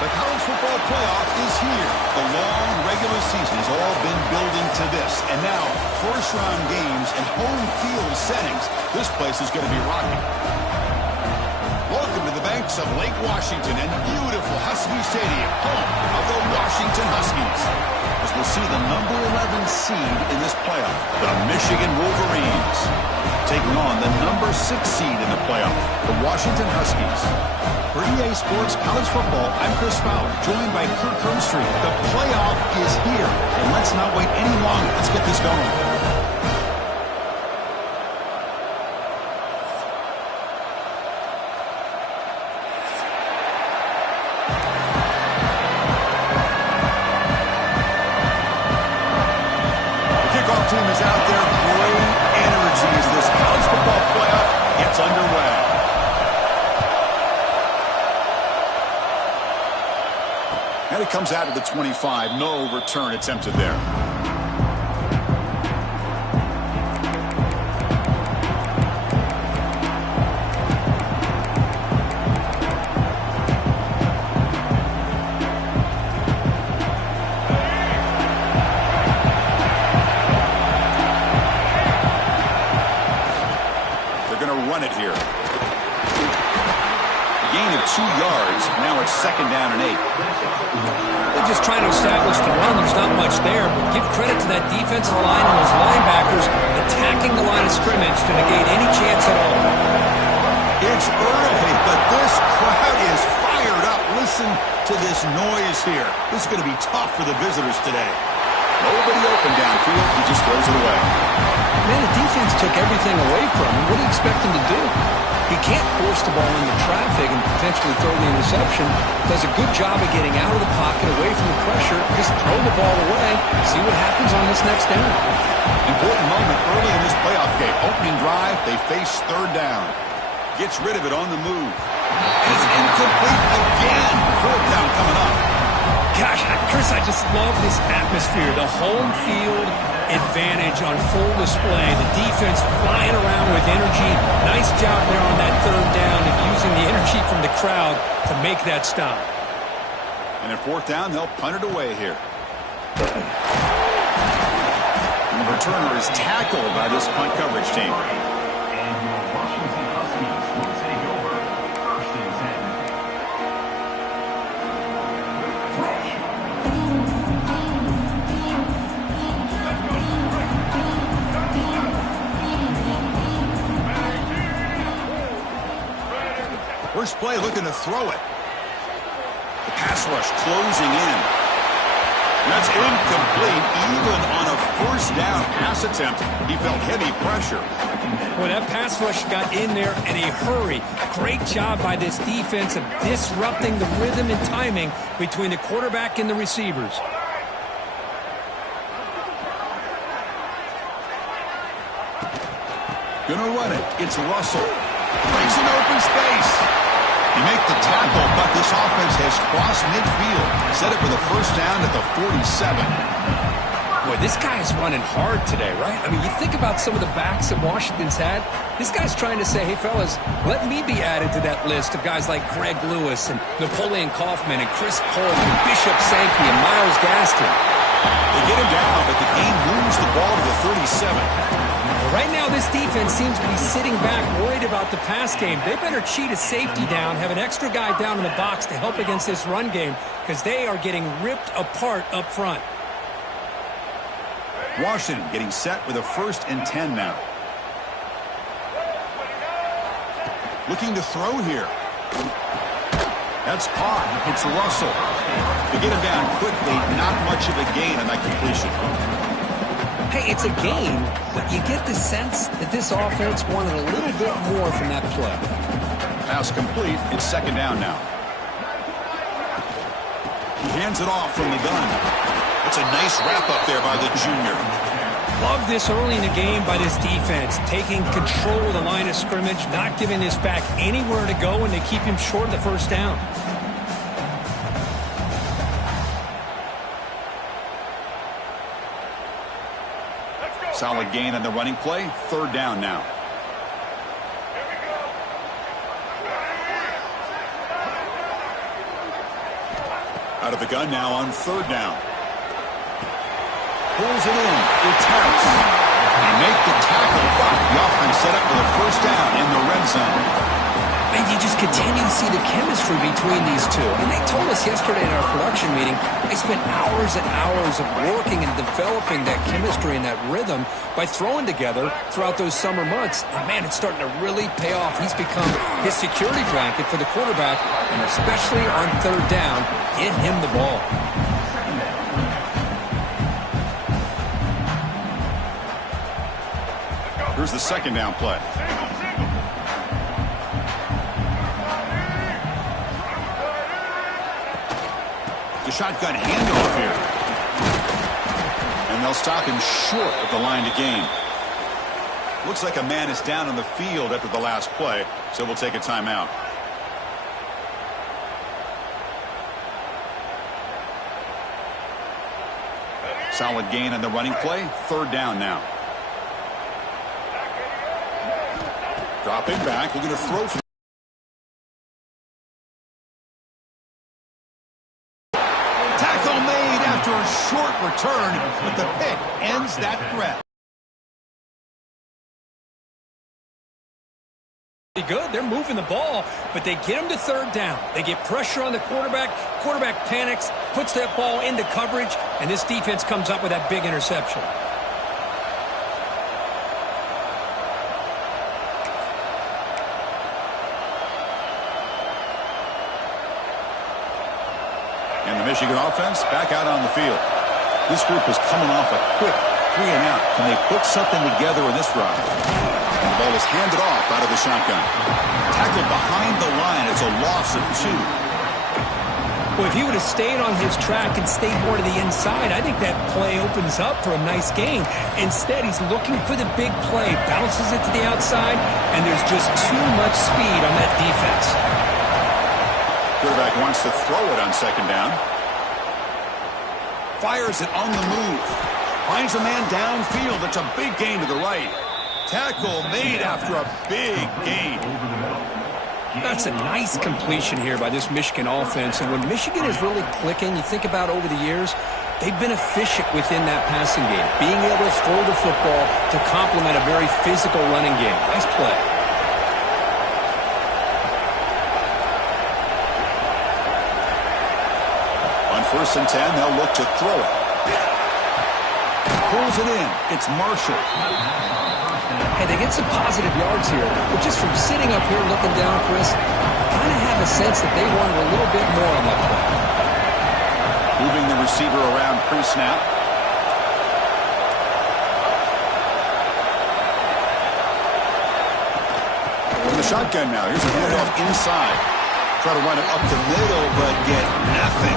The college football playoff is here. The long regular season has all been building to this. And now, first-round games and home field settings. This place is going to be rocking. Welcome to the banks of Lake Washington and beautiful Husky Stadium, home of the Washington Huskies. As we'll see the number 11 seed in this playoff, the Michigan Wolverines, taking on the number 6 seed in the playoff, the Washington Huskies. For EA Sports College Football, I'm Chris Fowler, joined by Kirk Herbstreit. The playoff is here, and let's not wait any longer. Let's get this going. Team is out there. Great energy as this college football playoff gets underway. And it comes out of the 25. No return attempted there. Here. Gain of 2 yards. Now it's 2nd down and 8. They're just trying to establish the run. There's not much there, but give credit to that defensive line and those linebackers attacking the line of scrimmage to negate any chance at all. It's early, but this crowd is fired up. Listen to this noise here. This is going to be tough for the visitors today. Nobody open downfield. He just throws it away. Man, the defense took everything away from him. What do you expect him to do? He can't force the ball into traffic and potentially throw the interception. Does a good job of getting out of the pocket, away from the pressure. Just throw the ball away. See what happens on this next down. Important moment early in this playoff game. Opening drive, they face 3rd down. Gets rid of it on the move. And it's incomplete again. 4th down coming up. Gosh, Chris, I just love this atmosphere. The home field advantage on full display. The defense flying around with energy. Nice job there on that 3rd down and using the energy from the crowd to make that stop. And at 4th down, they'll punt it away here. And the returner is tackled by this punt coverage team. First play looking to throw it. The pass rush closing in. That's incomplete. Even on a 1st down pass attempt, he felt heavy pressure. Well, that pass rush got in there in a hurry. Great job by this defense of disrupting the rhythm and timing between the quarterback and the receivers. Gonna run it. It's Russell. Breaks an open space. You make the tackle, but this offense has crossed midfield. Set it for the 1st down at the 47. Boy, this guy is running hard today, right? I mean, you think about some of the backs that Washington's had. This guy's trying to say, hey, fellas, let me be added to that list of guys like Greg Lewis and Napoleon Kaufman and Chris Polk and Bishop Sankey and Myles Gaskin. They get him down, but the game moves the ball to the 37. Right now, this defense seems to be sitting back, worried about the pass game. They better cheat a safety down, have an extra guy down in the box to help against this run game, because they are getting ripped apart up front. Washington getting set with a 1st and 10 now. Looking to throw here. That's caught. It's Russell. They get him down quickly. Not much of a gain on that completion. Hey, it's a game, but you get the sense that this offense wanted a little bit more from that play. Pass complete. It's 2nd down now. He hands it off from the gun. It's a nice wrap-up there by the junior. Love this early in the game by this defense, taking control of the line of scrimmage, not giving this back anywhere to go, and they keep him short of the 1st down. Solid gain on the running play. 3rd down now. Out of the gun now on third down. Pulls it in. It's Harris. They make the tackle. The offense set up for the first down in the red zone. And you just continue to see the chemistry between these two. And they told us yesterday in our production meeting, they spent hours and hours of working and developing that chemistry and that rhythm by throwing together throughout those summer months. And, man, it's starting to really pay off. He's become his security blanket for the quarterback, and especially on third down, get him the ball. Here's the second down play. The shotgun handoff here. And they'll stop him short of the line to gain. Looks like a man is down on the field after the last play, so we'll take a timeout. Solid gain on the running play. Third down now. Dropping back. We're going to throw for tackle made after a short return, but the pick ends that threat. Good. They're moving the ball, but they get him to third down. They get pressure on the quarterback. Quarterback panics, puts that ball into coverage, and this defense comes up with that big interception. And the Michigan offense back out on the field. This group is coming off a quick 3-and-out. Can they put something together in this drive? And the ball is handed off out of the shotgun. Tackled behind the line. It's a loss of 2. Well, if he would have stayed on his track and stayed more to the inside, I think that play opens up for a nice gain. Instead, he's looking for the big play, bounces it to the outside, and there's just too much speed on that defense. Quarterback wants to throw it on second down. Fires it on the move. Finds a man downfield. It's a big gain to the right. Tackle made after a big gain. That's a nice completion here by this Michigan offense. And when Michigan is really clicking, you think about over the years, they've been efficient within that passing game, being able to throw the football to complement a very physical running game. Nice play. On 1st and 10, they'll look to throw it. Pulls it in. It's Marshall. Hey, they get some positive yards here, but just from sitting up here looking down, Chris, I kind of have a sense that they wanted a little bit more on that play. Moving the receiver around pre-snap. From the shotgun now. Here's a handoff inside. Try to run it up the middle, but get nothing.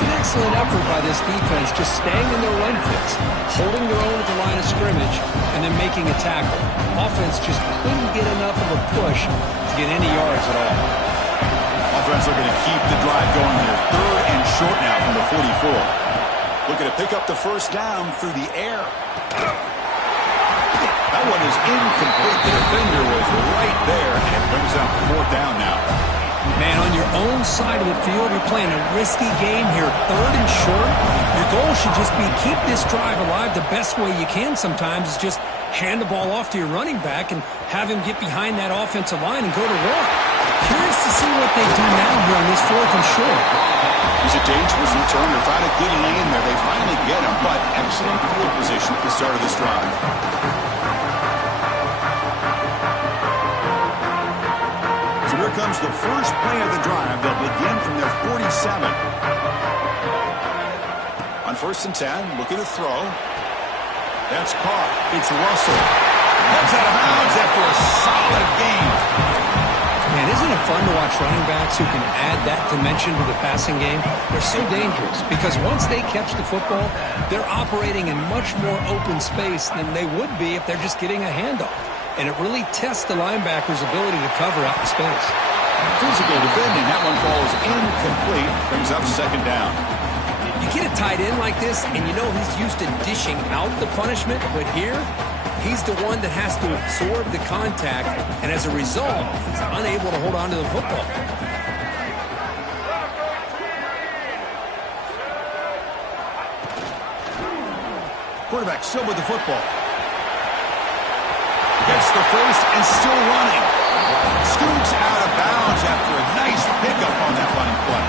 An excellent effort by this defense, just staying in their run fits, holding their own at the line of scrimmage, and then making a tackle. Offense just couldn't get enough of a push to get any yards at all. Offense looking to keep the drive going here. 3rd and short now from the 44. Looking to pick up the first down through the air. That one is incomplete. The defender was right there, and it brings up 4th down now. Man, on your own side of the field, you're playing a risky game here. 3rd and short. Your goal should just be keep this drive alive the best way you can sometimes is just hand the ball off to your running back and have him get behind that offensive line and go to work. Curious to see what they do now here on this 4th and short. He's a dangerous return. They're trying to get lane there. They finally get him, but excellent field position at the start of this drive. Here comes the first play of the drive. They'll begin from their 47. On 1st and 10, looking to throw. That's caught. It's Russell. Heads out of bounds after a solid game. Man, isn't it fun to watch running backs who can add that dimension to the passing game? They're so dangerous because once they catch the football, they're operating in much more open space than they would be if they're just getting a handoff. And it really tests the linebacker's ability to cover out in space. Physical defending. That one falls incomplete. Brings up second down. You get a tight end like this, and you know he's used to dishing out the punishment, but here, he's the one that has to absorb the contact, and as a result, he's unable to hold on to the football. quarterback still with the football. Gets the first and still running. Scoots out of bounds after a nice pickup on that running play.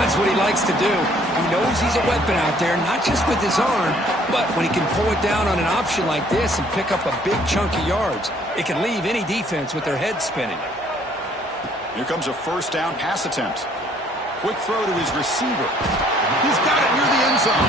That's what he likes to do. He knows he's a weapon out there, not just with his arm, but when he can pull it down on an option like this and pick up a big chunk of yards, it can leave any defense with their head spinning. Here comes a first down pass attempt. Quick throw to his receiver. He's got it near the end zone.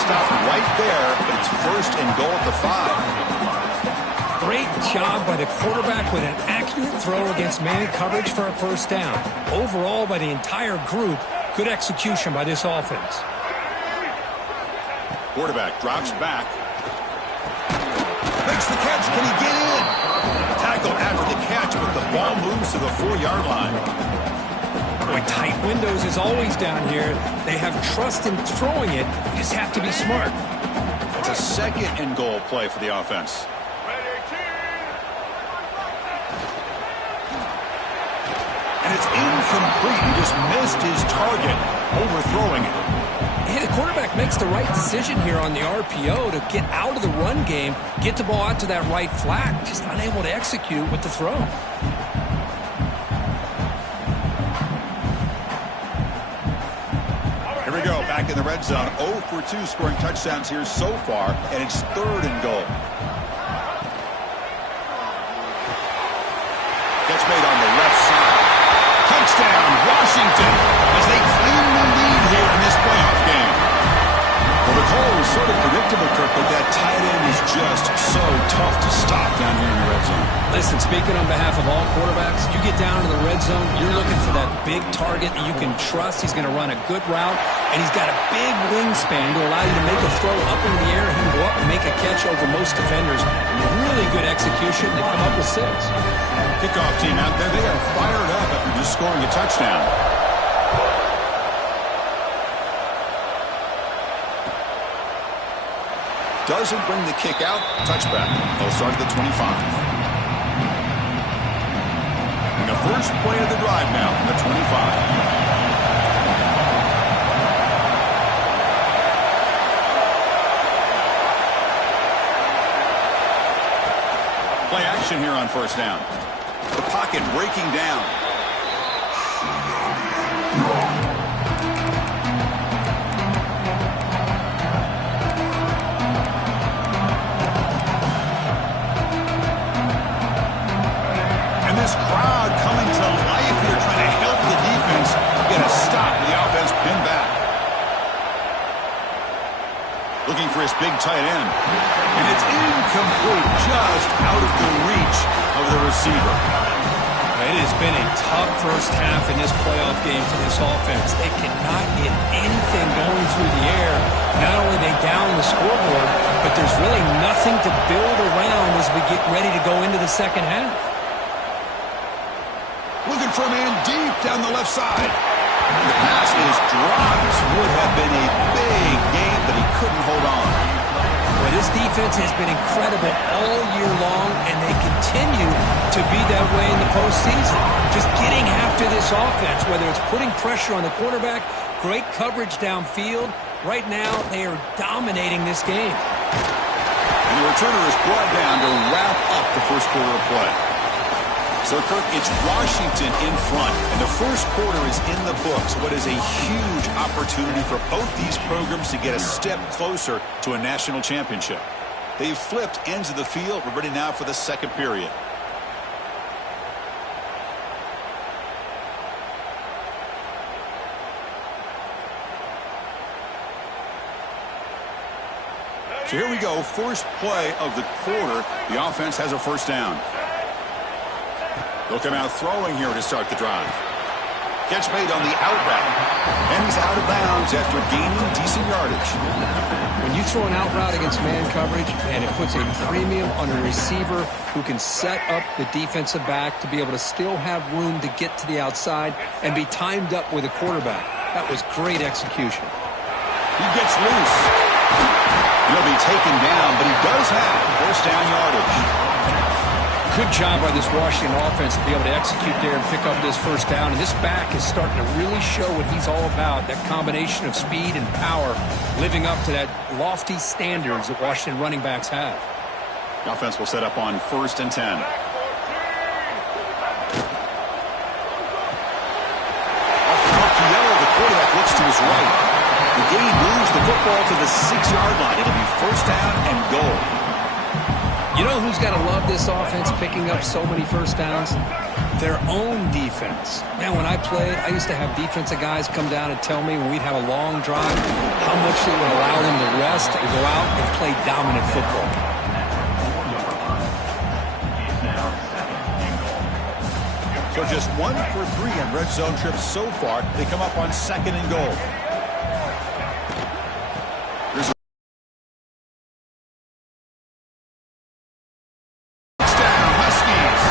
Stopped right there, but it's first and goal at the 5. Great job by the quarterback with an accurate throw against man coverage for a first down. Overall, by the entire group, good execution by this offense. Quarterback drops back. Makes the catch. Can he get in? Tackle after the catch, but the ball moves to the 4-yard line. Boy, tight windows is always down here. They have trust in throwing it. You just have to be smart. It's a second and goal play for the offense. And it's incomplete. He just missed his target, overthrowing it. Hey, the quarterback makes the right decision here on the RPO to get out of the run game, get the ball out to that right flat, just unable to execute with the throw. Here we go, back in the red zone. 0 for 2 scoring touchdowns here so far, and it's third and goal. Catch made on the left side. Touchdown, Washington, as they claim the lead here in this playoff game. Well, the call was sort of predictable, Kirk, but that tight end is just so tough to stop down here in the red zone. Listen, speaking on behalf of all quarterbacks, you get down to the red zone, you're looking for that big target that you can trust. He's going to run a good route, and he's got a big wingspan to allow you to make a throw up into the air. He can go up and make a catch over most defenders. Really good execution. They come up with 6. Kickoff team out there, they are fired up after just scoring a touchdown. Doesn't bring the kick out. Touchback. They'll start at the 25. And the first play of the drive now from the 25. Play action here on first down. The pocket breaking down. And this crowd coming to life here, trying to help the defense get a stop. The offense pinned back. Looking for his big tight end. And it's incomplete, just out of the reach of the receiver. It has been a tough first half in this playoff game for this offense. They cannot get anything going through the air. Not only are they down the scoreboard, but there's really nothing to build around as we get ready to go into the second half. Looking for a man deep down the left side. And the pass is dropped. Would have been a big game, but he couldn't hold on. Well, this defense has been incredible all year long, and they continue to be that way in the postseason. Just getting after this offense, whether it's putting pressure on the quarterback, great coverage downfield. Right now, they are dominating this game. And the returner is brought down to wrap up the first quarter of play. So, Kirk, it's Washington in front, and the first quarter is in the books. What is a huge opportunity for both these programs to get a step closer to a national championship. They've flipped ends of the field. We're ready now for the second period. So here we go, first play of the quarter. The offense has a first down. They'll come out throwing here to start the drive. Catch made on the out route. And he's out of bounds after gaining decent yardage. When you throw an out route against man coverage, and it puts a premium on a receiver who can set up the defensive back to be able to still have room to get to the outside and be timed up with a quarterback. That was great execution. He gets loose. He'll be taken down, but he does have first down yardage. Good job by this Washington offense to be able to execute there and pick up this first down. And this back is starting to really show what he's all about, that combination of speed and power, living up to that lofty standards that Washington running backs have. The offense will set up on 1st and 10. The quarterback looks to his right. The game moves the football to the 6-yard line. It'll be 1st down and goal. You know who's got to love this offense picking up so many first downs? Their own defense. Man, when I played, I used to have defensive guys come down and tell me when we'd have a long drive how much it would allow them to rest and go out and play dominant football. So just 1 for 3 on red zone trips so far. They come up on 2nd and goal. There's a touchdown, Huskies.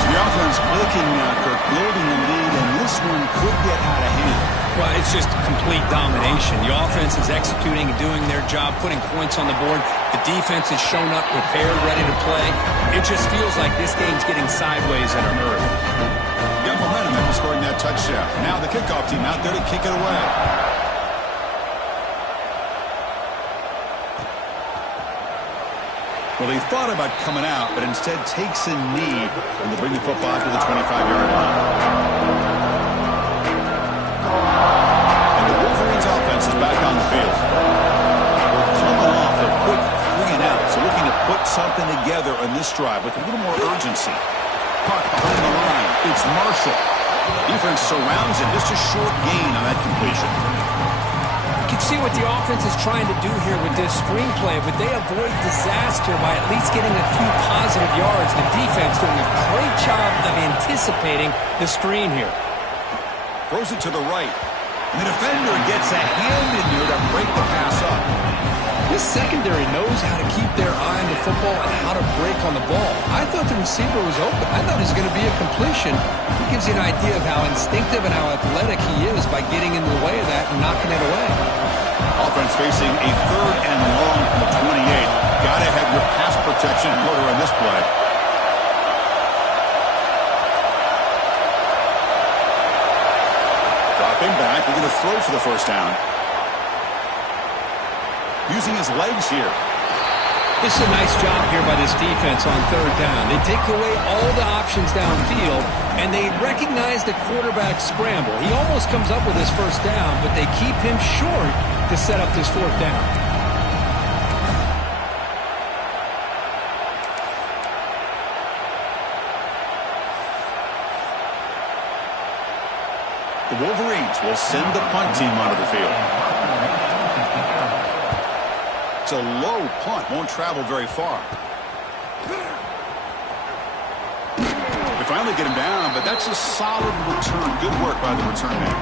So the offense clicking now, Kirk, building a lead, and this one could get out of hand. Well, it's just complete domination. The offense is executing and doing their job, putting points on the board. The defense has shown up, prepared, ready to play. It just feels like this game's getting sideways in a hurry. Got momentum after scoring that touchdown. Now the kickoff team out there to kick it away. Well, he thought about coming out, but instead takes a knee and they bring the football to the 25-yard line. And the Wolverines offense is back on the field. We're coming off a quick 3 and out, so looking to put something together on this drive with a little more urgency. Caught behind the line. It's Marshall. Defense surrounds him. Just a short gain on that completion. You can see what the offense is trying to do here with this screenplay, but they avoid disaster by at least getting a few positive yards. The defense doing a great job of anticipating the screen here. Throws it to the right. And the defender gets a hand in there to break the pass up. This secondary knows how to keep their eye on the football and how to break on the ball. I thought the receiver was open. I thought it was going to be a completion. It gives you an idea of how instinctive and how athletic he is by getting in the way of that and knocking it away. Offense facing a 3rd and long from the 28. Got to have your pass protection in order on this play. Dropping back. We're going to throw for the 1st down. Using his legs here. This is a nice job here by this defense on 3rd down. They take away all the options downfield, and they recognize the quarterback scramble. He almost comes up with his 1st down, but they keep him short to set up this 4th down. The Wolverines will send the punt team onto the field. It's a low punt, won't travel very far. They finally get him down, but that's a solid return. Good work by the return man.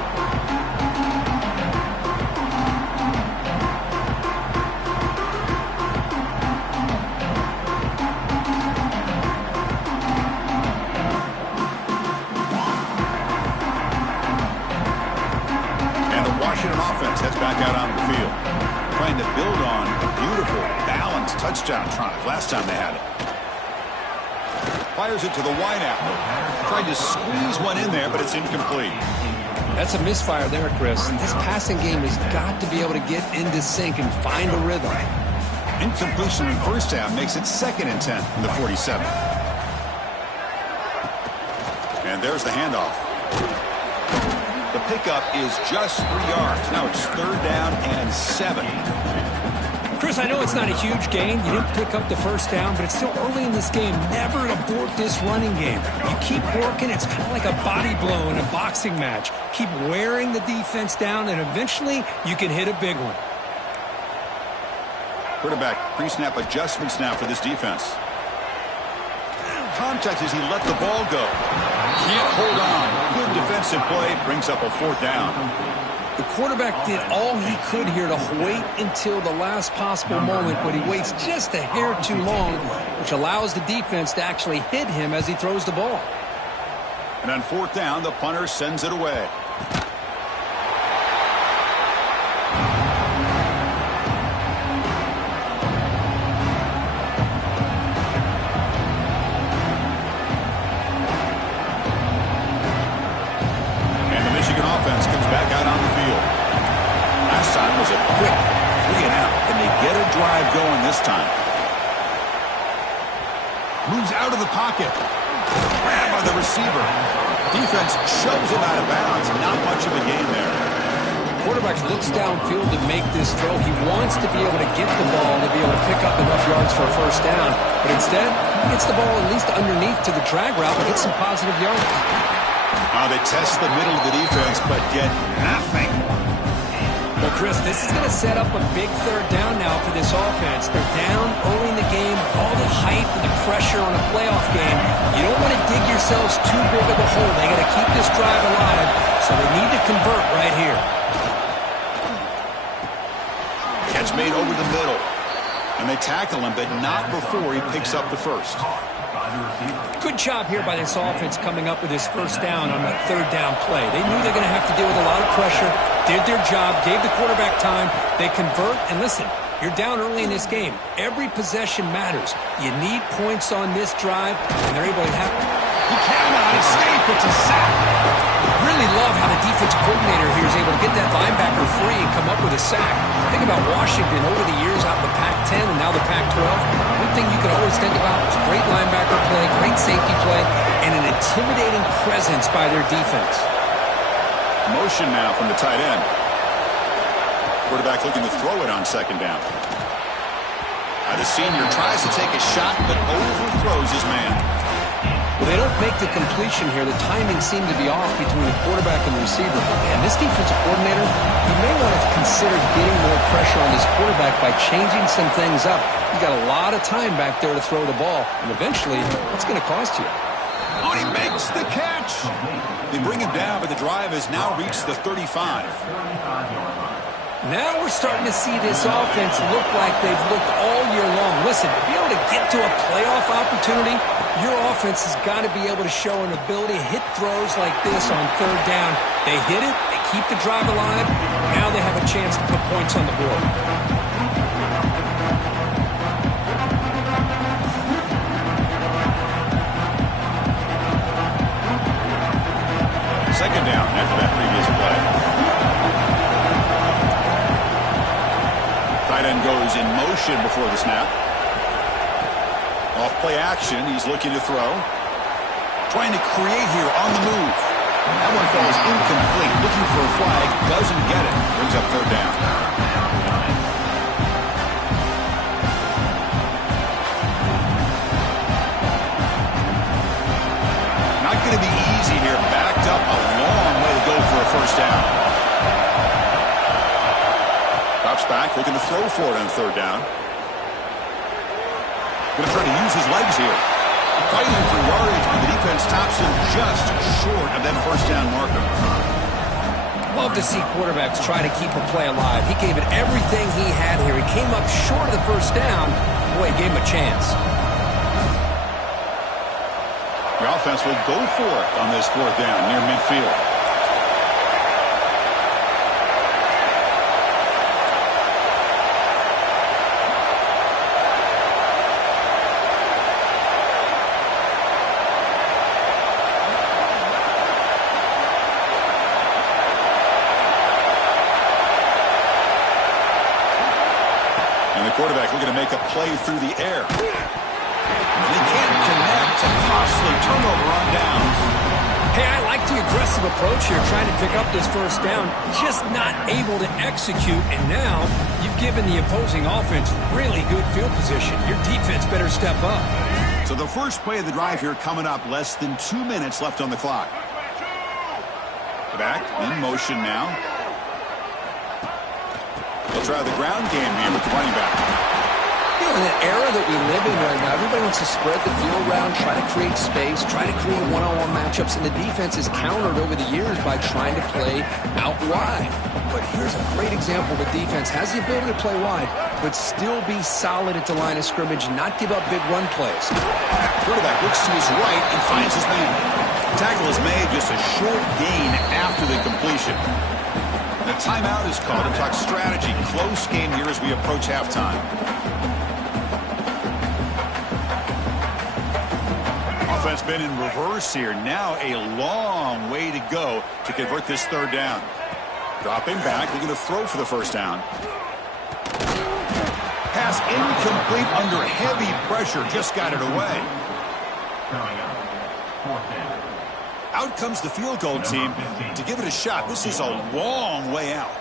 And the Washington offense heads back out onto the field, trying to build on a beautiful, balanced touchdown drive last time they had it. Fires it to the wideout. Tried to squeeze one in there, but it's incomplete. That's a misfire there, Chris. This passing game has got to be able to get into sync and find a rhythm. Incompletion in 1st down makes it 2nd and 10 from the 47. And there's the handoff. The pickup is just 3 yards. Now it's 3rd down and 7. Chris, I know it's not a huge gain. You didn't pick up the 1st down, but it's still early in this game. Never abort this running game. You keep working. It's kind of like a body blow in a boxing match. Keep wearing the defense down, and eventually you can hit a big one. Quarterback pre-snap adjustments now for this defense. Contact as he let the ball go. Can't hold on. Good defensive play. Brings up a 4th down. The quarterback did all he could here to wait until the last possible moment, but he waits just a hair too long, which allows the defense to actually hit him as he throws the ball. And on 4th down, the punter sends it away. offense comes back out on the field. Last time was a quick 3-and-out, and they get a drive going this time. Moves out of the pocket. Grabbed by the receiver. Defense shoves him out of bounds. Not much of a gain there. Quarterback looks downfield to make this throw. He wants to be able to get the ball to be able to pick up enough yards for a first down. But instead, he gets the ball at least underneath to the drag route and gets some positive yards. They test the middle of the defense, but get nothing. Well, Chris, this is going to set up a big third down now for this offense. They're down early in the game. All the hype and the pressure on a playoff game. You don't want to dig yourselves too big of a hole. They got to keep this drive alive, so they need to convert right here. Catch made over the middle. And they tackle him, but not before he picks up the first. Good job here by this offense coming up with his first down on that third down play. They knew they were going to have to deal with a lot of pressure, did their job, gave the quarterback time. They convert, and listen, you're down early in this game. Every possession matters. You need points on this drive, and they're able to have it. He cannot escape. It's a sack. Really love how the defense coordinator here is able to get that linebacker free and come up with a sack. Think about Washington over the years out in the Pac-10 and now the Pac-12. One thing you can always think about is great linebacker play, great safety play, and an intimidating presence by their defense. Motion now from the tight end. Quarterback looking to throw it on second down. The senior tries to take a shot, but overthrows his man. Well, they don't make the completion here. The timing seemed to be off between the quarterback and the receiver. And this defensive coordinator, he may want to consider getting more pressure on his quarterback by changing some things up. He's got a lot of time back there to throw the ball, and eventually, it's going to cost you. Oh, he makes the catch. They bring him down, but the drive has now reached the 35. Now we're starting to see this offense look like they've looked all year long. Listen, to be able to get to a playoff opportunity, your offense has got to be able to show an ability to hit throws like this on third down. They hit it, they keep the drive alive, now they have a chance to put points on the board. Second down after that previous play. Tight end goes in motion before the snap. Off play action, he's looking to throw. Trying to create here on the move. That one falls incomplete. Looking for a flag, doesn't get it. Brings up third down. Not going to be easy here. Backed up a long way to go for a first down. Drops back, looking to throw for it on third down. Going to try to use his legs here. Fighting for yardage, but the defense stops him just short of that first down marker. Love to see quarterbacks try to keep a play alive. He gave it everything he had here. He came up short of the first down. Boy, he gave him a chance. The offense will go for it on this fourth down near midfield. Quarterback looking to make a play through the air. They can't connect. A costly turnover on downs. Hey, I like the aggressive approach here, trying to pick up this first down. Just not able to execute, and now you've given the opposing offense really good field position. Your defense better step up. So the first play of the drive here coming up. Less than 2 minutes left on the clock. Back in motion now. They'll try the ground game here with the running back. You know, in the era that we live in right now, everybody wants to spread the field around, try to create space, try to create one-on-one matchups, and the defense is countered over the years by trying to play out wide. But here's a great example. The defense has the ability to play wide, but still be solid at the line of scrimmage, not give up big run plays. Quarterback looks to his right and finds his man. Tackle is made, just a short gain after the completion. The timeout is called to talk strategy. Close game here as we approach halftime. Offense been in reverse here. Now a long long way to go to convert this third down. Dropping back, looking to throw for the first down. Pass incomplete under heavy pressure, just got it away. Out comes the field goal team to give it a shot. This is a long way out.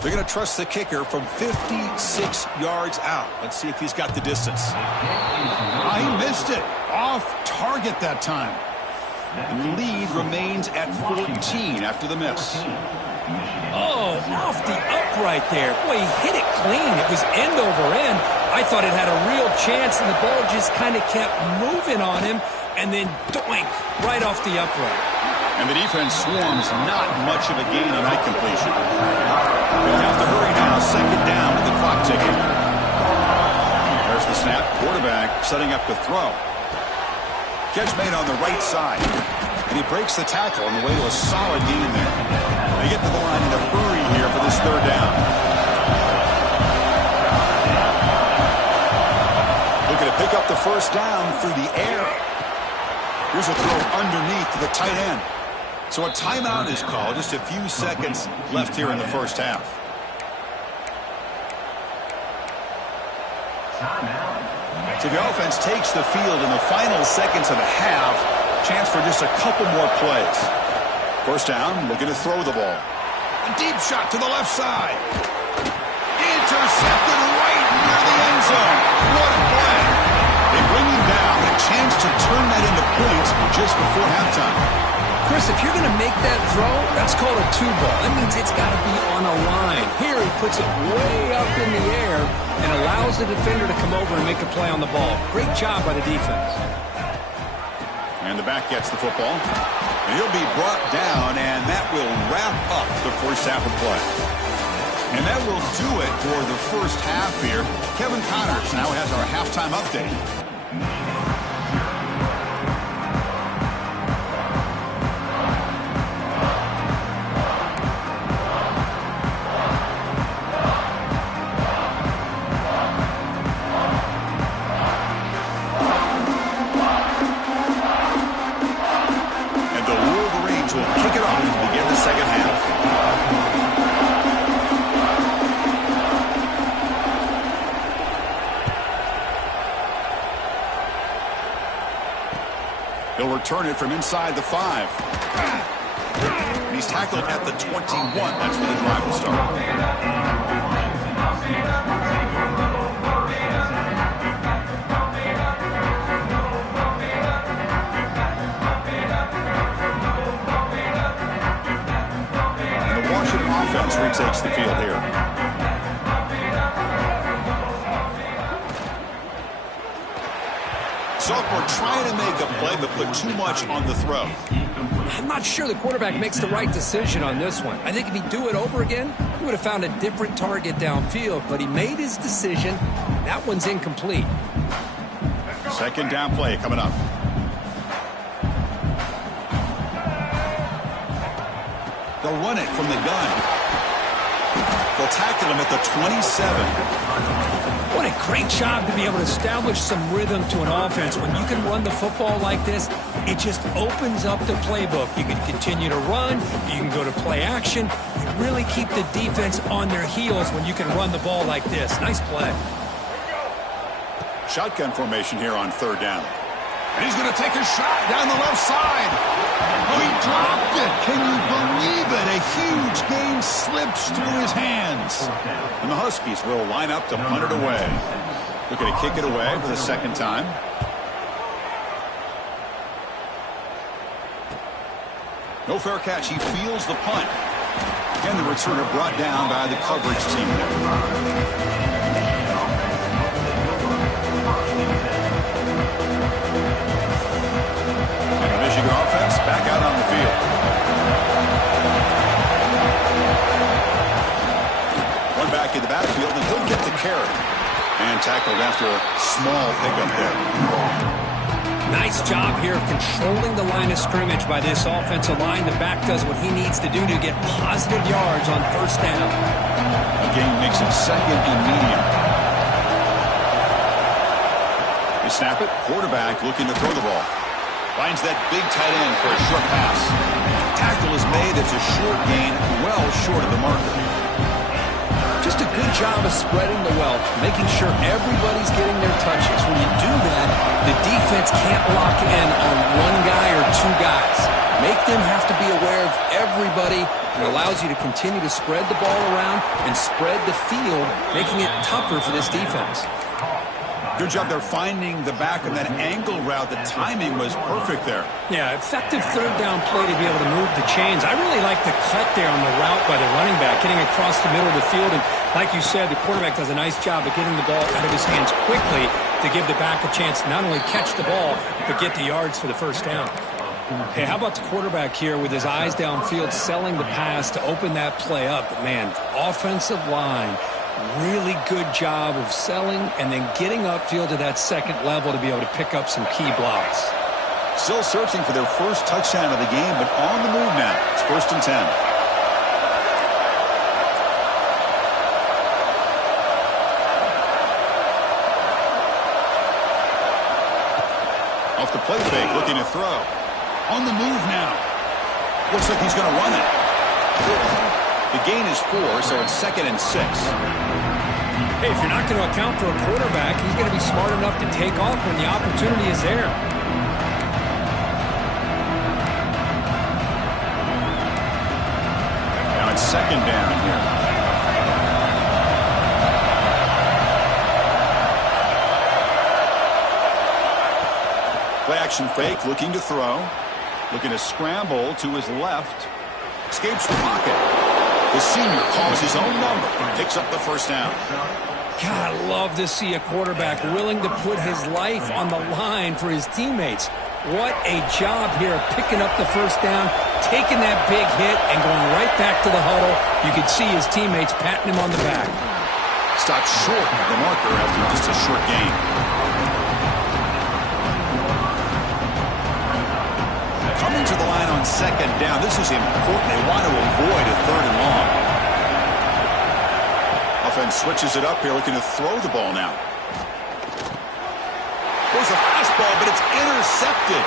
They're going to trust the kicker from 56 yards out. Let's see if he's got the distance. He missed it. Off target that time. The lead remains at 14 after the miss. Oh, off the upright there. Boy, he hit it clean. It was end over end. I thought it had a real chance, and the ball just kind of kept moving on him, and then doink, right off the upright. And the defense swarms not much of a gain on that completion. They'll have to hurry now. Second down with the clock ticking. There's the snap. Quarterback setting up to throw. Catch made on the right side. And he breaks the tackle on the way to a solid gain there. They get to the line in a hurry here for this third down. Looking to pick up the first down through the air. Here's a throw underneath to the tight end. So a timeout is called. Just a few seconds left here in the first half. So the offense takes the field in the final seconds of the half. Chance for just a couple more plays. First down, looking to throw the ball. A deep shot to the left side. Intercepted right near the end zone. What a play. They bring him down. A chance to turn that into points just before halftime. Chris, if you're going to make that throw, that's called a two ball. That means it's got to be on a line. Here he puts it way up in the air and allows the defender to come over and make a play on the ball. Great job by the defense. And the back gets the football. And he'll be brought down, and that will wrap up the first half of play. And that will do it for the first half here. Kevin Connors now has our halftime update. He'll return it from inside the 5. And he's tackled at the 21. That's where the drive will start. And the Washington offense retakes the field here. Sophomore trying to make a play, but put too much on the throw. I'm not sure the quarterback makes the right decision on this one. I think if he'd do it over again, he would have found a different target downfield, but he made his decision. That one's incomplete. Second down play coming up. They'll run it from the gun. They'll tackle him at the 27. What a great job to be able to establish some rhythm to an offense. When you can run the football like this, it just opens up the playbook. You can continue to run. You can go to play action. You really keep the defense on their heels when you can run the ball like this. Nice play. Shotgun formation here on third down. And he's going to take a shot down the left side. Oh, he dropped it. Can you believe it? A huge gain slips through his hands. And the Huskies will line up to punt it away. Looking to kick it away for the second time. No fair catch. He feels the punt. And the returner brought down by the coverage team there. Michigan offense back out on the field. One back in the backfield, and he'll get the carry. And tackled after a small pickup there. Nice job here of controlling the line of scrimmage by this offensive line. The back does what he needs to do to get positive yards on first down. The game makes it second and medium. They snap it. Quarterback looking to throw the ball. Finds that big tight end for a short pass. It's a short gain, well short of the marker. Just a good job of spreading the wealth, making sure everybody's getting their touches. When you do that, the defense can't lock in on one guy or two guys. Make them have to be aware of everybody. It allows you to continue to spread the ball around and spread the field, making it tougher for this defense. Good job there finding the back of that angle route. The timing was perfect there. Yeah, effective third down play to be able to move the chains. I really like the cut there on the route by the running back, getting across the middle of the field. And like you said, the quarterback does a nice job of getting the ball out of his hands quickly to give the back a chance to not only catch the ball, but get the yards for the first down. Hey, how about the quarterback here with his eyes downfield, selling the pass to open that play up? But man, offensive line, really good job of selling and then getting upfield to that second level to be able to pick up some key blocks. Still searching for their first touchdown of the game, but on the move now. It's 1st and 10. Off the play fake, looking to throw. On the move now. Looks like he's going to run it. The gain is 4, so it's 2nd and 6. Hey, if you're not going to account for a quarterback, he's going to be smart enough to take off when the opportunity is there. Now it's 2nd down here. Play action fake, looking to throw. Looking to scramble to his left. Escapes the pocket. The senior calls his own number. Picks up the first down. God, I love to see a quarterback willing to put his life on the line for his teammates. What a job here of picking up the first down, taking that big hit, and going right back to the huddle. You could see his teammates patting him on the back. Stopped short of the marker after just a short gain. Coming to the line on 2nd down. This is important. They want to avoid a 3rd and long. Offense switches it up here, looking to throw the ball now. There's a fastball, but it's intercepted.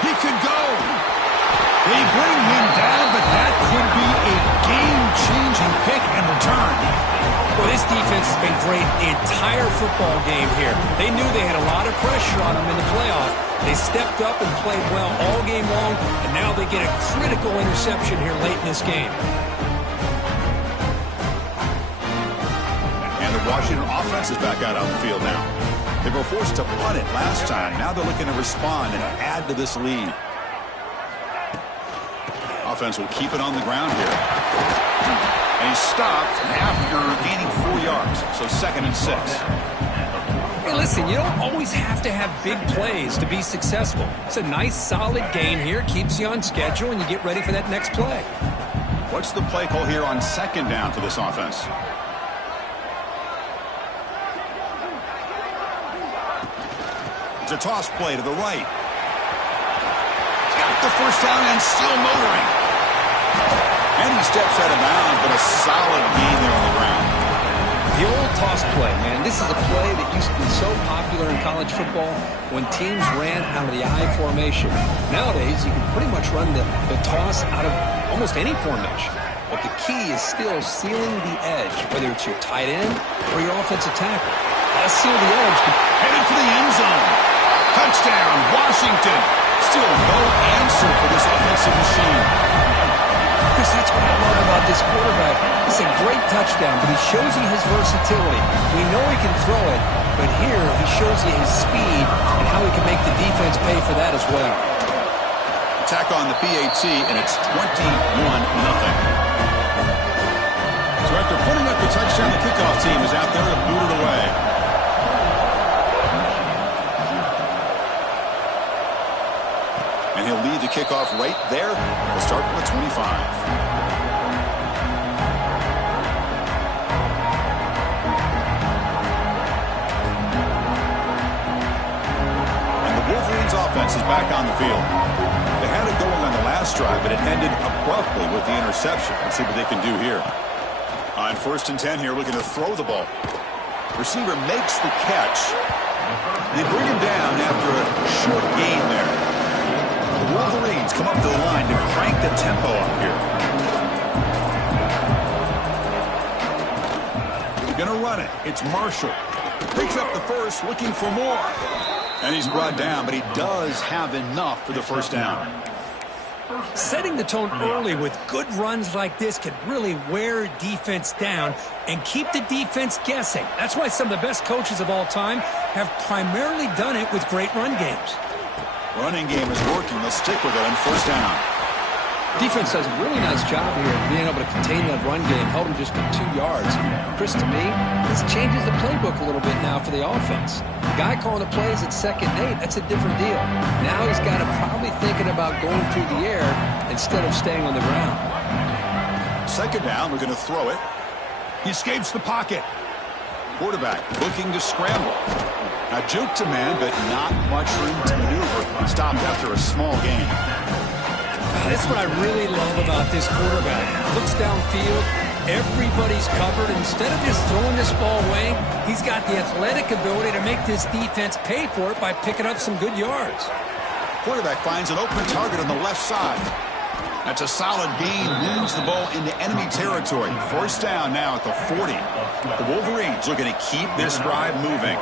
He could go. They bring him down, but that could be a game-changing pick and return. Well, this defense has been great the entire football game here. They knew they had a lot of pressure on them in the playoff. They stepped up and played well all game long, and now they get a critical interception here late in this game. And the Washington offense is back out on the field now. They were forced to punt it last time. Now they're looking to respond and add to this lead. Offense will keep it on the ground here. And he's stopped after gaining 4 yards. So 2nd and 6. Hey, listen, you don't always have to have big plays to be successful. It's a nice, solid gain here. Keeps you on schedule, and you get ready for that next play. What's the play call here on 2nd down for this offense? It's a toss play to the right. Got the first down and still motoring. And he steps out of bounds, but a solid gain there on the ground. The old toss play, man. This is a play that used to be so popular in college football when teams ran out of the I formation. Nowadays, you can pretty much run the toss out of almost any formation. But the key is still sealing the edge, whether it's your tight end or your offensive tackle. Gotta seal the edge. Headed for the end zone. Touchdown, Washington. Still no answer for this offensive machine. Chris, that's what I love about this quarterback. It's a great touchdown, but he shows you his versatility. We know he can throw it, but here he shows you his speed and how he can make the defense pay for that as well. Attack on the PAT, and it's 21-0. So after putting up the touchdown, the kickoff team is out there to boot it away. And he'll lead the kickoff right there. We'll start from the 25. And the Wolverines offense is back on the field. They had it going on the last drive, but it ended abruptly with the interception. Let's see what they can do here. On 1st and 10 here, looking to throw the ball. Receiver makes the catch. They bring him down after a short gain there. The Wolverines come up to the line to crank the tempo up here. It's Marshall. Picks up the first, looking for more. And he's brought down, but he does have enough for the first down. Setting the tone early with good runs like this can really wear defense down and keep the defense guessing. That's why some of the best coaches of all time have primarily done it with great run games. Running game is working. They'll stick with it on first down. Defense does a really nice job here of being able to contain that run game, held him just to 2 yards. Chris, to me, this changes the playbook a little bit now for the offense. The guy calling the plays at 2nd and 8, that's a different deal. Now he's got to probably thinking about going through the air instead of staying on the ground. 2nd down, we're going to throw it. He escapes the pocket. Quarterback looking to scramble. Now juke to man, but not much room to maneuver. Stopped after a small gain. That's what I really love about this quarterback. Looks downfield, everybody's covered. Instead of just throwing this ball away, he's got the athletic ability to make this defense pay for it by picking up some good yards. Quarterback finds an open target on the left side. That's a solid gain, moves the ball into enemy territory. First down now at the 40. The Wolverines looking to keep this drive moving.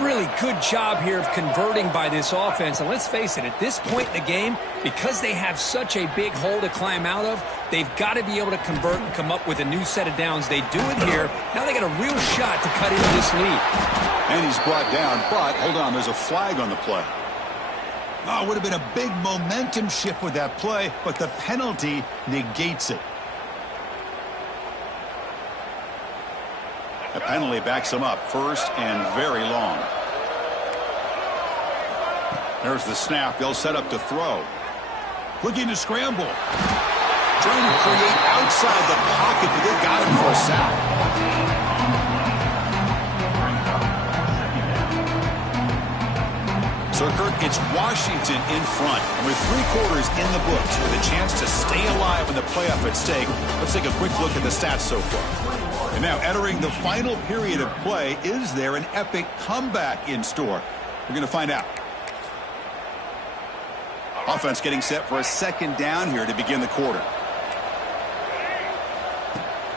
Really good job here of converting by this offense. And let's face it, at this point in the game, because they have such a big hole to climb out of, they've got to be able to convert and come up with a new set of downs. They do it here. Now they got a real shot to cut into this lead. And he's brought down, but hold on, there's a flag on the play. Oh, it would have been a big momentum shift with that play, but the penalty negates it. The penalty backs him up, first and very long. There's the snap. They'll set up to throw. Looking to scramble. Trying to create outside the pocket, but they got him for a sack. So, Kirk, it's Washington in front. And with 3 quarters in the books with a chance to stay alive in the playoff at stake, let's take a quick look at the stats so far. And now entering the final period of play, is there an epic comeback in store? We're going to find out. Offense getting set for a 2nd down here to begin the quarter.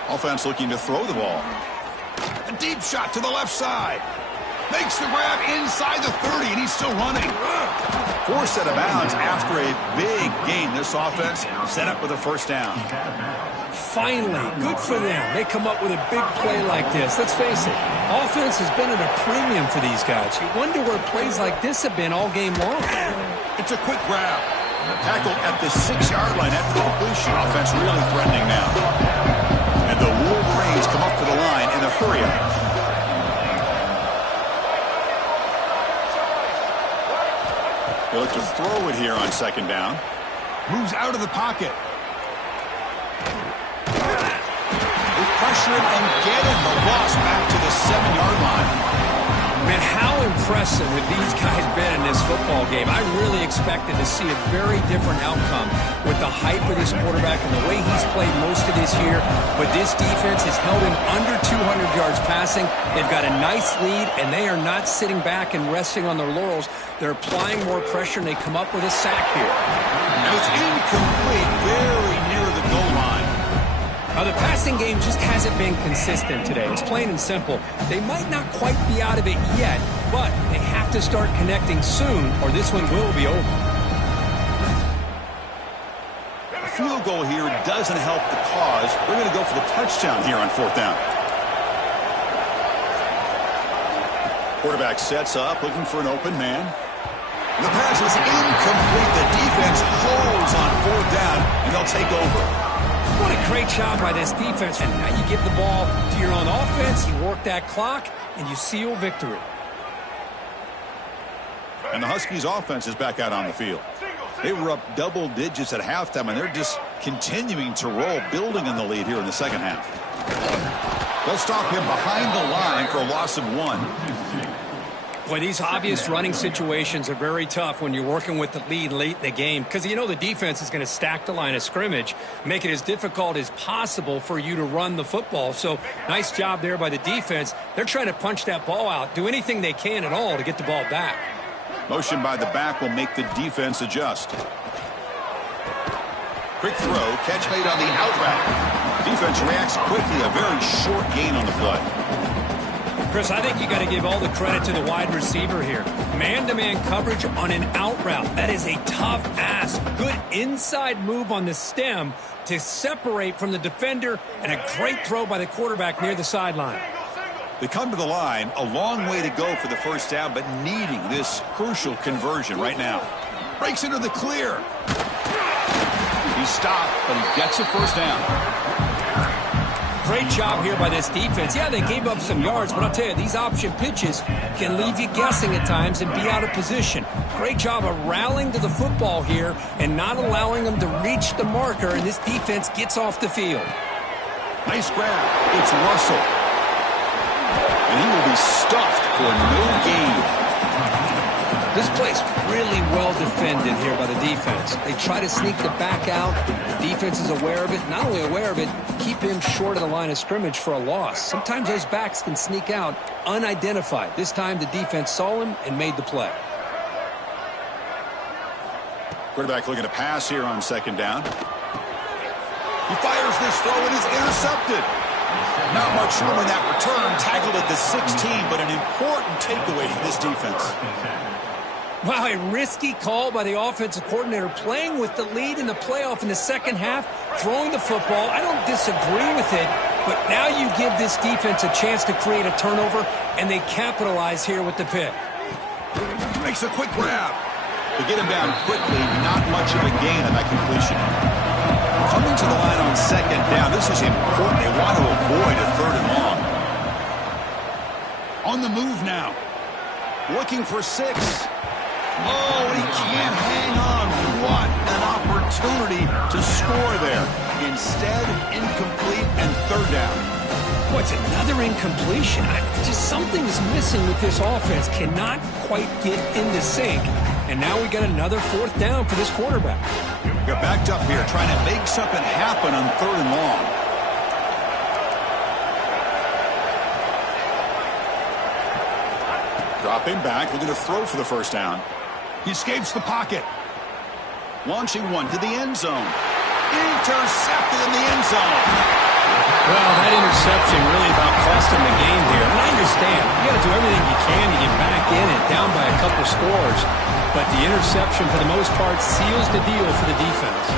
Offense looking to throw the ball. A deep shot to the left side. Makes the grab inside the 30, and he's still running. 4 set of bounds after a big gain. This offense set up with a first down. Finally, good for them. They come up with a big play like this. Let's face it, offense has been at a premium for these guys. You wonder where plays like this have been all game long. It's a quick grab. Tackled at the 6-yard line after the completion. Offense really threatening now. And the Wolverines come up to the line in a hurry-up. They look to throw it here on 2nd down. Moves out of the pocket. They pressure him and get him. The loss back to the 7-yard line. Man, how impressive have these guys been in this football game. I really expected to see a very different outcome with the hype of this quarterback and the way he's played most of this year. But this defense has held him under 200 yards passing. They've got a nice lead, and they are not sitting back and resting on their laurels. They're applying more pressure, and they come up with a sack here. And it's incomplete, very near the goal line. Now, the passing game just hasn't been consistent today. It's plain and simple. They might not quite be out of it yet, but they have to start connecting soon, or this one will be over. A field goal here doesn't help the cause. We're going to go for the touchdown here on 4th down. Quarterback sets up, looking for an open man. The pass is incomplete. The defense holds on 4th down, and they'll take over. What a great job by this defense. And now you give the ball to your own offense, you work that clock, and you seal victory. And the Huskies offense is back out on the field. They were up double digits at halftime, and they're just continuing to roll, building in the lead here in the 2nd half. They'll stop him behind the line for a loss of 1. Boy, these obvious running situations are very tough when you're working with the lead late in the game because you know the defense is going to stack the line of scrimmage, make it as difficult as possible for you to run the football. So nice job there by the defense. They're trying to punch that ball out, do anything they can at all to get the ball back. Motion by the back will make the defense adjust. Quick throw, catch made on the out route. Defense reacts quickly, a very short gain on the play. Chris, I think you got to give all the credit to the wide receiver here. Man-to-man coverage on an out route. That is a tough ask. Good inside move on the stem to separate from the defender, and a great throw by the quarterback near the sideline. They come to the line, a long way to go for the first down, but needing this crucial conversion right now. Breaks into the clear. He stopped, but he gets a first down. Great job here by this defense. Yeah, they gave up some yards, but I'll tell you, these option pitches can leave you guessing at times and be out of position. Great job of rallying to the football here and not allowing them to reach the marker, and this defense gets off the field. Nice grab. It's Russell. And he will be stuffed for no gain. This play's really well defended here by the defense. They try to sneak the back out. The defense is aware of it. Not only aware of it, keep him short of the line of scrimmage for a loss. Sometimes those backs can sneak out unidentified. This time the defense saw him and made the play. Quarterback looking to pass here on second down. He fires this throw and is intercepted. Not much room in that return. Tackled at the 16, but an important takeaway from this defense. Wow, a risky call by the offensive coordinator, playing with the lead in the playoff in the second half, throwing the football. I don't disagree with it, but now you give this defense a chance to create a turnover, and they capitalize here with the pick. Makes a quick grab. To get him down quickly, not much of a gain on that completion. Coming to the line on second down, this is important. They want to avoid a third and long. On the move now. Looking for 6. Oh, he can't hang on. What an opportunity to score there. Instead, incomplete and third down. What's another incompletion? Just something's missing with this offense. Cannot quite get into sync. And now we got another fourth down for this quarterback. Got backed up here, trying to make something happen on third and long. Dropping back, looking to throw for the first down. He escapes the pocket. Launching one to the end zone. Intercepted in the end zone. Well, that interception really about cost him the game here. And I understand. You got to do everything you can to get back in and down by a couple scores. But the interception, for the most part, seals the deal for the defense.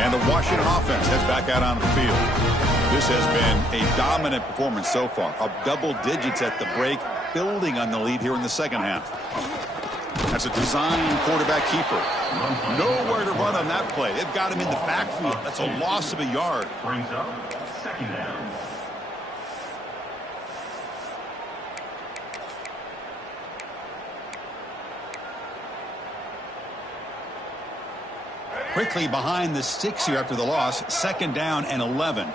And the Washington offense heads back out onto the field. This has been a dominant performance so far. Up double digits at the break, building on the lead here in the second half. That's a design quarterback keeper. Nowhere to run on that play. They've got him in the backfield. That's a loss of a yard. Brings up second down. Quickly behind the sticks here after the loss. Second down and 11.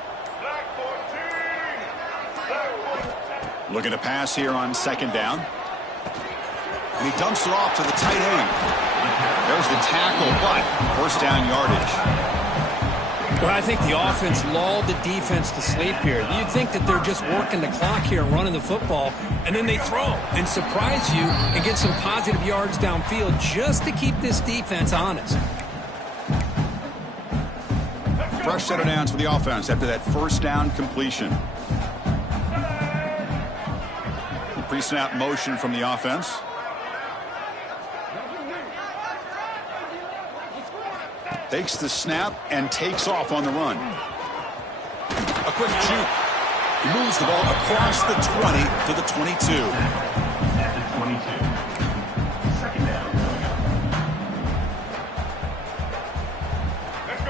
Looking to pass here on second down. And he dumps it off to the tight end. There's the tackle, but first down yardage. Well, I think the offense lulled the defense to sleep here. You'd think that they're just working the clock here, running the football, and then they throw and surprise you and get some positive yards downfield just to keep this defense honest. Fresh set of downs for the offense after that first down completion. Pre-snap motion from the offense. Takes the snap and takes off on the run. A quick juke. He moves the ball across the 20 to the 22. At the 22. Second down.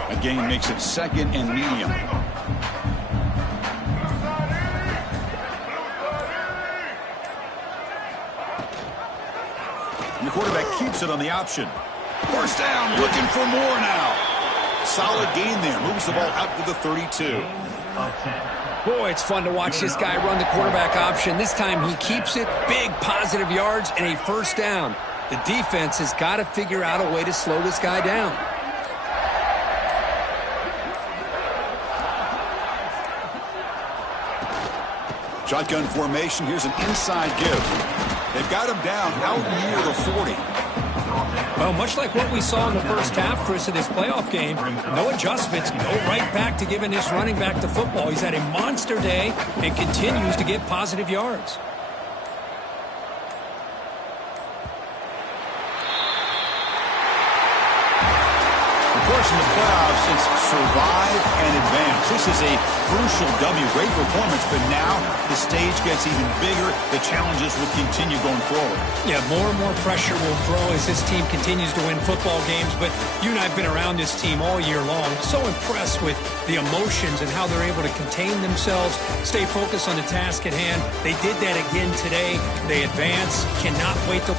A gain makes it second and medium. And the quarterback keeps it on the option. First down, looking for more now. Solid gain there. Moves the ball out to the 32. Boy, it's fun to watch this guy run the quarterback option. This time he keeps it. Big positive yards and a first down. The defense has got to figure out a way to slow this guy down. Shotgun formation. Here's an inside give. They've got him down out near the 40. Well, much like what we saw in the first half, Chris, of this playoff game, no adjustments, go right back to giving this running back the football. He's had a monster day and continues to get positive yards. Of course, in the playoffs, it's survive and advance. This is a crucial W. Great performance, but now the stage gets even bigger. The challenges will continue going forward. Yeah, more and more pressure will grow as this team continues to win football games. But you and I have been around this team all year long. So impressed with the emotions and how they're able to contain themselves, stay focused on the task at hand. They did that again today. They advance. Cannot wait to